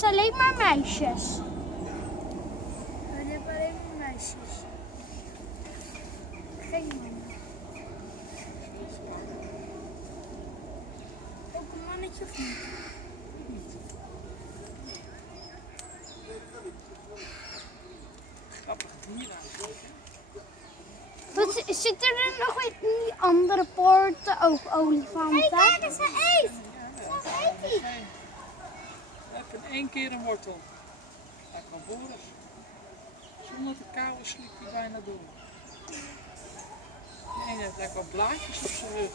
hebben ze alleen maar meisjes. Die hebben alleen maar meisjes. Geen mannen. Ook een mannetje of niet? Grappig dier eigenlijk. Wat, zitten er nog in die andere poorten ook olifanten? Hé, kijk eens, ze eet! Zo eet hij. We hebben in 1 keer een wortel. Hij kan boren. Zonder te kauwen slikt hij bijna door. De ene heeft eigenlijk wat blaadjes op zijn rug.